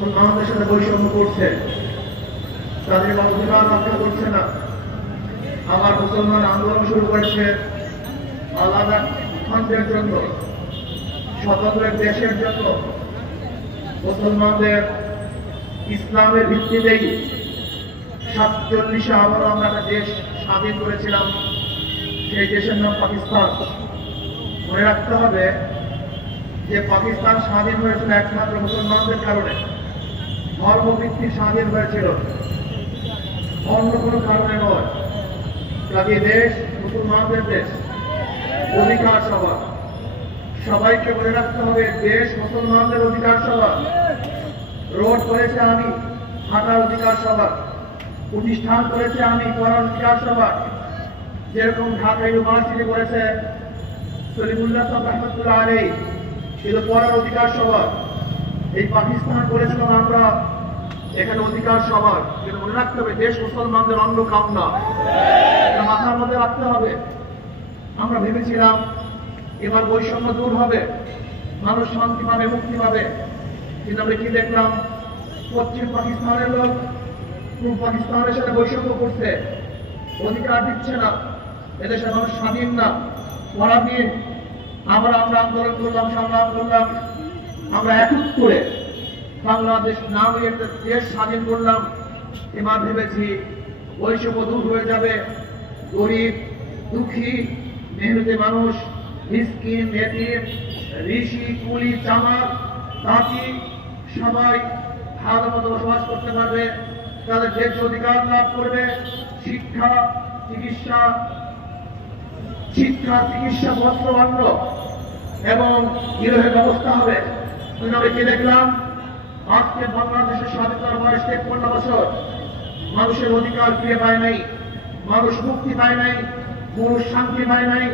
মুসলমানদের সাথে বৈষম্য করছে, তাদের অধিকার রক্ষা করছে না। আবার মুসলমান আন্দোলন শুরু করেছে আলাদা খণ্ডের জন্য, স্বতন্ত্র দেশের জন্য। মুসলমানদের ইসলামের ভিত্তিতেই 47-এ আবারও আমরা একটা দেশ স্বাধীন করেছিলাম, সেই দেশের নাম পাকিস্তান। মনে রাখতে হবে যে পাকিস্তান স্বাধীন হয়েছিল একমাত্র মুসলমানদের কারণে, ধর্মভিত্তিক স্বাধীন হয়েছিল, অন্য কোনো কারণে নয়। কাজে দেশ মুসলমানদের দেশ, অধিকার সভা। সবাইকে মনে রাখতে হবে দেশ মুসলমানদের অধিকার সভা। রোড করেছে আমি, হাঁটার অধিকার সভা। প্রতিষ্ঠান করেছে আমি, পড়ার অধিকার সভা। যেরকম ঢাকা ইউনিভার্সিটি করেছে সলিমুল্লাহ সাহেব রহমতুল্লাহ আলাইহি, এটা পড়ার অধিকার সভা। এই পাকিস্তান করেছিলাম আমরা, এখানে অধিকার সভা। কিন্তু মনে রাখতে হবে দেশ মুসলমানদের অন্য কাম না, মাথার মধ্যে রাখতে হবে। আমরা ভেবেছিলাম এবার বৈষম্য দূর হবে, মানুষ শান্তি পাবে, মুক্তি পাবে। কিন্তু আমরা কি দেখলাম, পশ্চিম পাকিস্তানের লোক পূর্ব পাকিস্তানের সাথে বৈষম্য করছে, অধিকার দিচ্ছে না, এদেশের মানুষ স্বাধীন না, পরাধীন। আমরা আন্দোলন করলাম, সংগ্রাম করলাম, আমরা একত্র করে বাংলাদেশ নামে একটা দেশ স্বাধীন করলাম। এবার ভেবেছি বৈষম্য দূর হয়ে যাবে, গরিব দুঃখী মেহনতি মানুষ, মিসকিন এতিম ঋষি কুলি চামার তাঁতি সবাই ভালো মতো বসবাস করতে পারবে, তাদের দেশ অধিকার লাভ করবে। শিক্ষা চিকিৎসা বস্ত্র অন্ন এবং গৃহের ব্যবস্থা হবে। আমরা কি দেখলাম, আজকে বাংলাদেশের স্বাধীনতার বয়স 53 বছর, মানুষের অধিকার ফিরে পায় নাই, মানুষ মুক্তি পায় নাই, মানুষ শান্তি পায় নাই,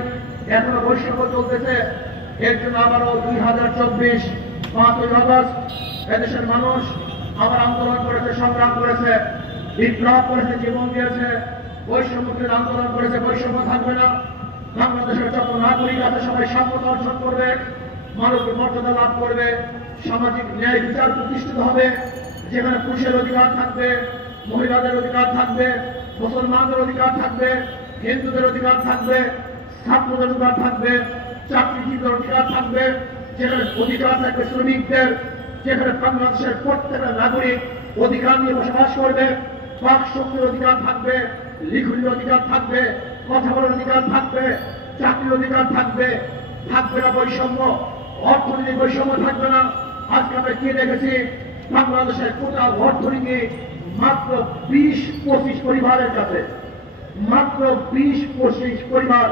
এখনো বৈষম্য চলতেছে। এর জন্য আবারও 2024 5ই আগস্ট এদেশের মানুষ আবার আন্দোলন করেছে, সংগ্রাম করেছে, বিপ্লব করেছে, জীবন দিয়েছে, বৈষম্যের আন্দোলন করেছে। বৈষম্য থাকবে না, বাংলাদেশের যত নাগরিক আছে সবাই সাম্যতা অর্জন করবে, মানবিক মর্যাদা লাভ করবে, সামাজিক ন্যায় বিচার প্রতিষ্ঠিত হবে, যেখানে পুরুষের অধিকার থাকবে, মহিলাদের অধিকার থাকবে, মুসলমানদের অধিকার থাকবে, হিন্দুদের অধিকার থাকবে, ছাত্রদের অধিকার থাকবে, চাকরিজীবীদের অধিকার থাকবে, যেখানে অধিকার থাকবে শ্রমিকদের, যেখানে বাংলাদেশের প্রত্যেকটা নাগরিক অধিকার নিয়ে বসবাস করবে, বাক শক্তির অধিকার থাকবে, লিখনের অধিকার থাকবে, কথা বলার অধিকার থাকবে, চাকরির অধিকার থাকবে। থাকবে না বৈষম্য, অর্থনৈতিক বৈষম্য থাকবে না। আজকে আমরা কি দেখেছি, বাংলাদেশের কোটা অর্থনীতি মাত্র 20-25 পরিবারের কাছে, মাত্র 20-25 পরিবার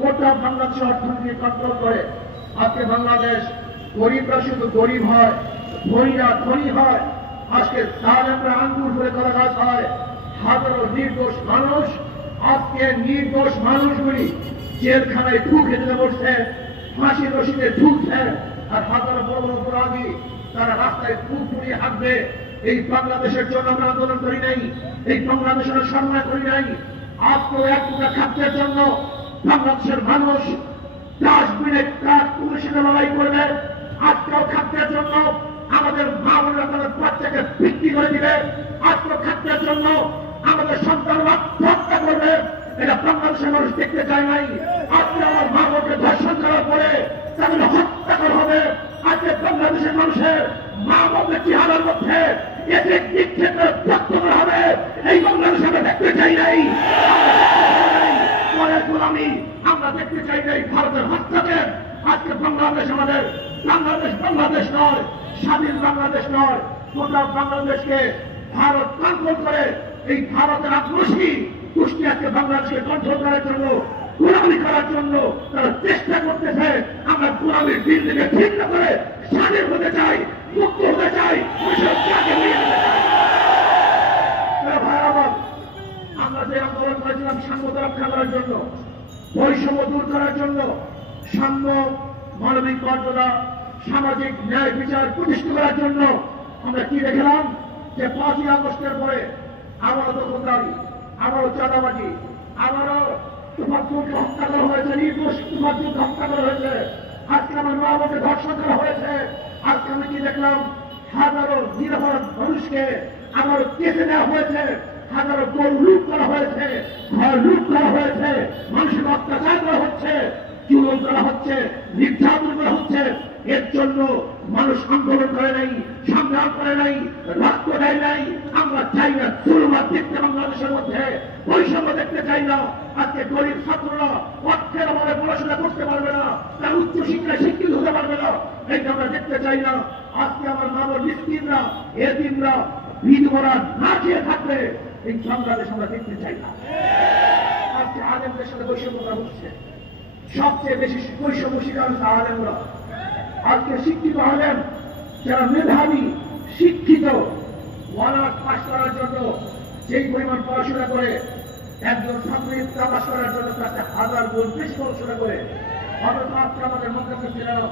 গোটা বাংলাদেশের অর্থনীতি কন্ট্রোল করে। আজকে বাংলাদেশ গরিবরা শুধু গরিব হয়, ধনীরা ধনী হয়। আজকে তার আমরা আঙ্গুর ধরে কলা গাছ হয়, হাজারো নির্দোষ মানুষ, আজকে নির্দোষ মানুষগুলি জেলখানায় ঢুক খেতে বসছে, ফাঁসির রশিদে ঢুকছে, আর হাজারো বড় বড় অপরাধী তারা রাস্তায় বুক ফুলিয়ে হাঁটবে। এই বাংলাদেশের জন্য আমরা আন্দোলন করি নাই, এই বাংলাদেশের সম্মান করি নাই। আজকেও এক টুকরা খাদ্যের জন্য বাংলাদেশের মানুষ ডাস্টবিনে ট্রাক পুলিশের লড়াই করবে। আজকেও খাদ্যের জন্য আমাদের মা বোনেরা তাদের বাচ্চাকে বিক্রি করে দিবে। আজকেও খাদ্যের জন্য আমাদের সন্তানরা হত্যা করবে। এটা বাংলাদেশের মানুষ দেখতে চায় নাই। আজকে আমার মা বোনকে ধর্ষণ করার পরে তাদের হত্যা করা হবে। আজকে বাংলাদেশের মানুষের মা বোনদের চেহারার মধ্যে এসে নিক্ষেপের রক্ত করা হবে। এই বাংলাদেশে আমরা দেখতে চাই নাই, গোলামি আমরা দেখতে চাই নাই, ভারতের হস্তক্ষেপ। আজকে বাংলাদেশ আমাদের বাংলাদেশ নয়, স্বাধীন বাংলাদেশ নয়। গোটা বাংলাদেশকে ভারত কন্ট্রোল করে। এই ভারতের আগ্রাসী গোষ্ঠী আজকে বাংলাদেশকে কন্ট্রোল করার জন্য, গোলামি করার জন্য তারা চেষ্টা করতেছে। আমরা গোলামির দিন থেকে ছিন্ন করে স্বাধীন হতে চাই, মুক্ত হতে চাই, আমরা যে আন্দোলন করেছিলাম সাম্যতা রক্ষা করার জন্য, বৈষম্য দূর করার জন্য, সাম্য মানবিক মর্যাদা সামাজিক ন্যায় বিচার প্রতিষ্ঠা করার জন্য, আমরা কি দেখলাম যে 5ই আগস্টের পরে আবারও দখলদারি, আবারও চাঁদাবাজি, আবারও তুফানকে হত্যা করা হয়েছে, নির্দোষ তুফানকে হত্যা করা হয়েছে। আজকে আমার মা বাবাকে ধর্ষণ করা হয়েছে। আজকে আমি কি দেখলাম, হাজারো নিরপরাধ মানুষকে আমার কেসে দেওয়া হয়েছে, হাজারো গরু লুট করা হয়েছে, ঘর লুট করা হয়েছে, মানুষের অত্যাচার করা হচ্ছে, জুলুম করা হচ্ছে, নির্যাতন করা হচ্ছে। এর জন্য মানুষ আন্দোলন করে নাই, সংগ্রাম করে নাই, রক্ত দেয় নাই। আমরা চাই না জুলুমার দেখতে বাংলাদেশের মধ্যে বৈষম্য দেখতে চাই না। আজকে গরিব ছাত্ররা অর্থের অভাবে পড়াশোনা করতে পারবে না, তার উচ্চ শিক্ষায় শিক্ষিত হতে পারবে না, এইটা আমরা দেখতে চাই না। আজকে আমার মানব মিসকিনরা, এতিমরা, বিধবারা না খেয়ে থাকবে, এই বাংলাদেশ আমরা দেখতে চাই না। আজকে আলেমদের সাথে বৈষম্য করা হচ্ছে, সবচেয়ে বেশি বৈষম্য শিকার হচ্ছে আলেমরা। আজকে শিক্ষিত আলেম যারা মেধাবী শিক্ষিত, অনার্স পাস করার জন্য যেই পরিমাণ পড়াশোনা করে, একজন ছাত্রী পাস করার জন্য তাকে 1000 গুণ বেশি পড়াশোনা করে, অথচ আজকে আমাদের মাদ্রাসা ছেলেরা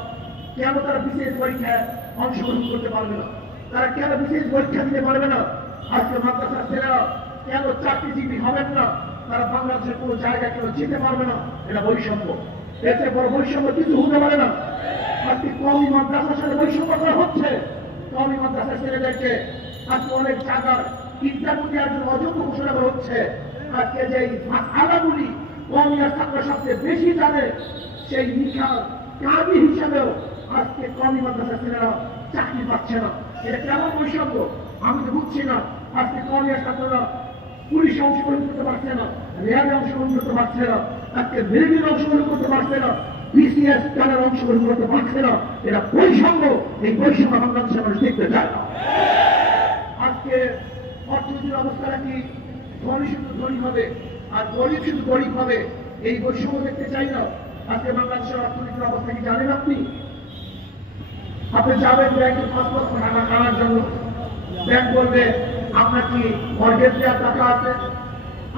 কেন তারা বিশেষ পরীক্ষায় অংশগ্রহণ করতে পারবে না? তারা কেন বিশেষ পরীক্ষা দিতে পারবে না? আজকে মাদ্রাসার ছেলেরা কেন চাকরিজীবী হবেন না? তারা বাংলাদেশের কোনো জায়গায় কেন যেতে পারবে না? এটা বৈষম্য। এতে বড় বৈষম্য কিছু হতে পারে না। আজকে কওমি মাদ্রাসার সাথে বৈষম্য করা হচ্ছে। কওমি মাদ্রাসার ছেলেদেরকে আজকে অনেক জায়গার ইন্টারভিউ দেওয়ার জন্য অযোগ্য ঘোষণা করা হচ্ছে। আজকে যে আলাগুলি কওমি আর ছাত্র সবচেয়ে বেশি জানে, সেই নিখার কাবি হিসাবেও আজকে কওমি মাদ্রাসার ছেলেরা চাকরি পাচ্ছে না। এটা কেমন বৈষম্য আমি তো বুঝছি না। আজকে কওমি আর ছাত্ররা পুলিশে অংশগ্রহণ করতে পারছে না, র্যাবে অংশগ্রহণ করতে পারছে না, আজকে মিলিটারিতে অংশগ্রহণ করতে পারছে না, বিসিএস তাদের অংশগ্রহণ করতে পারছে না। এটা বৈষম্য। এই বৈষম্য বাংলাদেশের মানুষ দেখতে চায় না। আজকে অর্থনীতির অবস্থাটা কি? ধনী শুধু ধনী হবে আর গরিব শুধু গরিব হবে, এই বৈষম্য দেখতে চাই না। আজকে বাংলাদেশের অর্থনীতির অবস্থা কি জানেন আপনি? আপনি যাবেন ব্যাংকে 5 লক্ষ টাকা আনার জন্য, ব্যাংক বলবে আপনার কি মর্গেজ দেওয়ার টাকা আছে?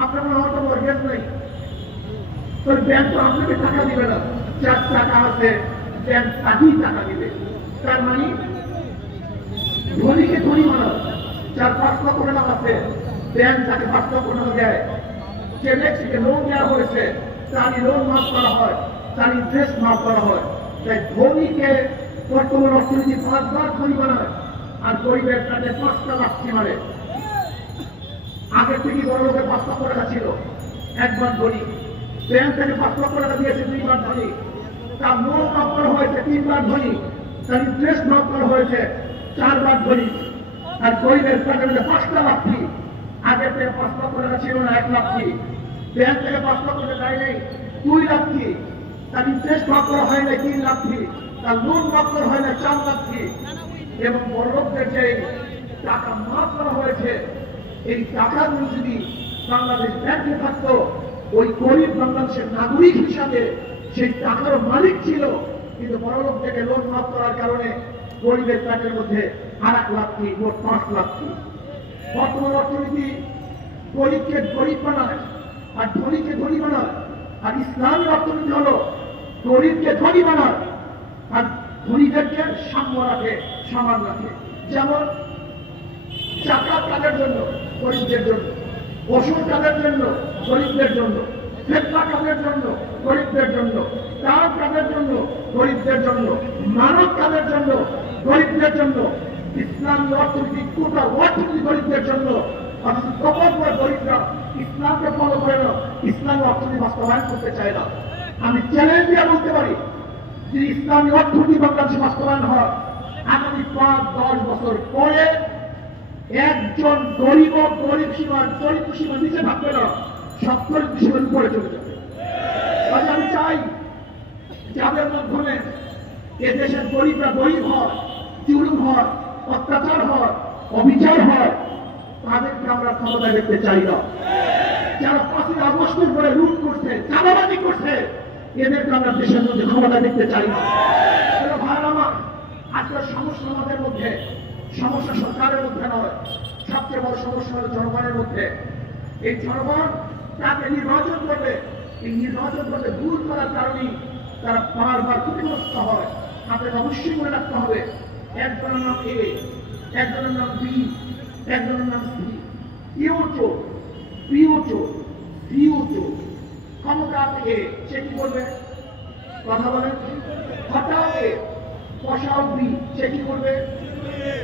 আপনার কোনো অত মর্গেজ নেই, তো ব্যাংক তো আপনাকে টাকা দিবে না। যার টাকা আছে ব্যাংক তাকেই টাকা দিবে। তার মানে ধনীকে ধনী বানাও। যার 5 লক্ষ টাকা আছে ব্যাংক তাকে 5 লক্ষ টাকা দেয়। যে ব্যক্তিকে লোন দেওয়া হয়েছে তারই লোন মাফ করা হয়, তার ইন্টারেস্ট মাফ করা হয়। তাই ধনীকে বর্তমান অর্থনীতি 5 বার ধনী বানায় আর গরিবের কাছে 5টা লাঠি মারে। আগের থেকে বড় লোকের 5 লক্ষ টাকা ছিল, একবার ধনী। ব্যাংক থেকে 5 লক্ষ টাকা দিয়েছে 2 বার ধনী। তার লোন মাফ করা হয়েছে 3 বার ধনী। তার ইন্টারেস্ট মাফ করা হয়েছে 4 বার ধনী। আর গরিবের কাছে 5টা লাঠি। আগের থেকে 5 লক্ষ টাকা ছিল না, 1 লাঠি। ব্যাংক থেকে 5 লক্ষ টাকা দেয় নেই, 2 লাঠি। তার ইন্টারেস্ট মাফ করা হয় না 3 লাঠি। তার লোন মাফ করা হয় না 4 লাঠি। এবং বড় লোকদের যে টাকা মাফ করা হয়েছে, এই টাকাগুলো যদি বাংলাদেশ ব্যাংকে থাকতো, ওই গরিব বাংলাদেশের নাগরিক হিসাবে সেই টাকার মালিক ছিল। কিন্তু বড় লোক থেকে লোন মাফ করার কারণে গরিবের প্যাকের মধ্যে 1 লাখটি, মোট 5 লাখটি। বর্তমান অর্থনীতি গরিবকে গরিব বানায় আর ধনীকে ধনী বানায়। আর ইসলামী অর্থনীতি হলো গরিবকে ধনী বানায় আর ধনীদেরকে সাম্য রাখে, সমান রাখে। যেমন জাকাত তাদের জন্য, গরিবদের জন্য; ওষুধ তাদের জন্য, গরিবদের জন্য; ফেতনা তাদের জন্য, গরিবদের জন্য; দান তাদের জন্য, গরিবদের জন্য; মানব তাদের জন্য, গরিবদের জন্য। ইসলামী অর্থনীতি গোটা অর্থনীতি গরিবদের জন্য। অথচ কপাল করে গরিবরা ইসলামকে ফলো করে না, ইসলামী অর্থনীতি বাস্তবায়ন করতে চায় না। আমি চ্যালেঞ্জ দিয়ে বলতে পারি যে ইসলামী অর্থনীতি বাংলাদেশে বাস্তবায়ন হয়, আগামী 5-10 বছর পরে একজন গরিব গরিব সীমার দরিদ্র সীমার নিচে থাকবে না, সব দরিদ্র সীমার উপরে চলে যাবে। আমি চাই যাদের মাধ্যমে এদেশের গরিবরা গরিব হয়, জুলুম হয়, অত্যাচার হয়, অবিচার হয়, তাদেরকে আমরা ক্ষমতায় দেখতে চাই না। যারা 5ই আগস্টের পরে লুট করছে, চাঁদাবাজি করছে, এদেরকে আমরা দেশের মধ্যে ক্ষমতা দেখতে চাই না। ভাই আমার, আজকের সমস্যা আমাদের মধ্যে, সমস্যা সরকারের মধ্যে নয়, সবচেয়ে বড় সমস্যা হল জনগণের মধ্যে। এই জনগণ তাকে নির্বাচন করবে, এই নির্বাচন করতে ভুল করার কারণেই তারা বারবার ক্ষতিগ্রস্ত হয়। আপনাকে অবশ্যই মনে রাখতে হবে, একজনের নাম এ, একজনের নাম বি, একজনের নাম সি। এও চোর, বিও চোর, সিও চোর। ক্ষমতা এ, সে কি করবে? কথা বলেন। হঠাৎ বসাও বি, সে কি করবে?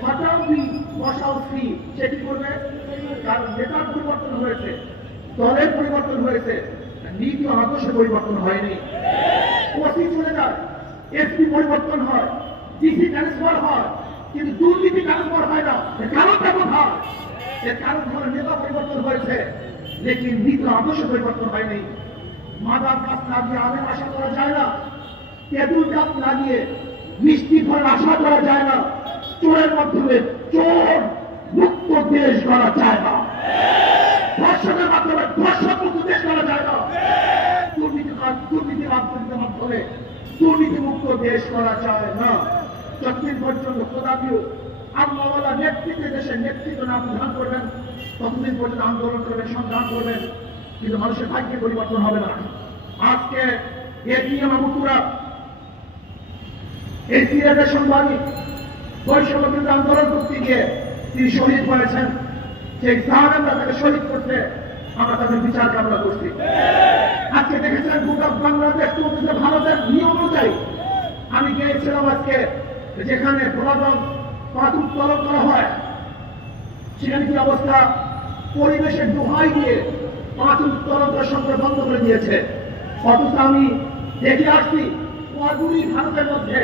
হটাও বি, বসাও সি, সে কি করবে? কারণ নেতার পরিবর্তন হয়েছে, দলের পরিবর্তন হয়েছে, নীতি আদর্শে পরিবর্তন হয়নি। ওসি চলে যায়, এসপি পরিবর্তন হয়, ডিসি ট্রান্সফার হয়, কিন্তু দুর্নীতি ট্রান্সফার হয় না। এর কারণটা কোথায়? এর কারণ হলো নেতা পরিবর্তন হয়েছে, লেকিন নীতি আদর্শ পরিবর্তন হয়নি। মাদার গাছ লাগিয়ে আমের আশা করা যায় না, তেঁতুল গাছ লাগিয়ে মিষ্টি ফল আশা করা যায় না, চোরের মাধ্যমে চোর মুক্ত দেশ করা যায় না, ধর্ষণের মাধ্যমে ধর্ষণ মুক্ত দেশ করা যায় না, দুর্নীতির মাধ্যমে দুর্নীতি মুক্ত দেশ করা যায় না। যতদিন পর্যন্ত খোদাবিও আল্লাহওয়ালা নেতৃত্বে দেশের নেতৃত্ব না প্রদান করবেন, ততদিন পর্যন্ত আন্দোলন করবেন, সংগ্রাম করবেন, কিন্তু মানুষের ভাগ্যে পরিবর্তন হবে না। আজকে এটিএম আবুতুরা এই সিলেটের সাংবাদিক বৈষম্য বিরোধী আন্দোলন করতে গিয়ে তিনি শহীদ হয়েছেন। সেই জাহান আমরা তাকে শহীদ করতে আমরা তাদের বিচার কামনা করছি। আজকে দেখেছেন গোটা বাংলাদেশ চলতেছে ভারতের নিয়ম অনুযায়ী। আমি গিয়েছিলাম আজকে যেখানে পুরাতন পাথর উত্তোলন করা হয়, সেখানে কি অবস্থা? পরিবেশের দোহাই দিয়ে পাথর উত্তোলন করা সম্পর্ক বন্ধ করে দিয়েছে। অথচ আমি দেখে আসছি ভারতের মধ্যে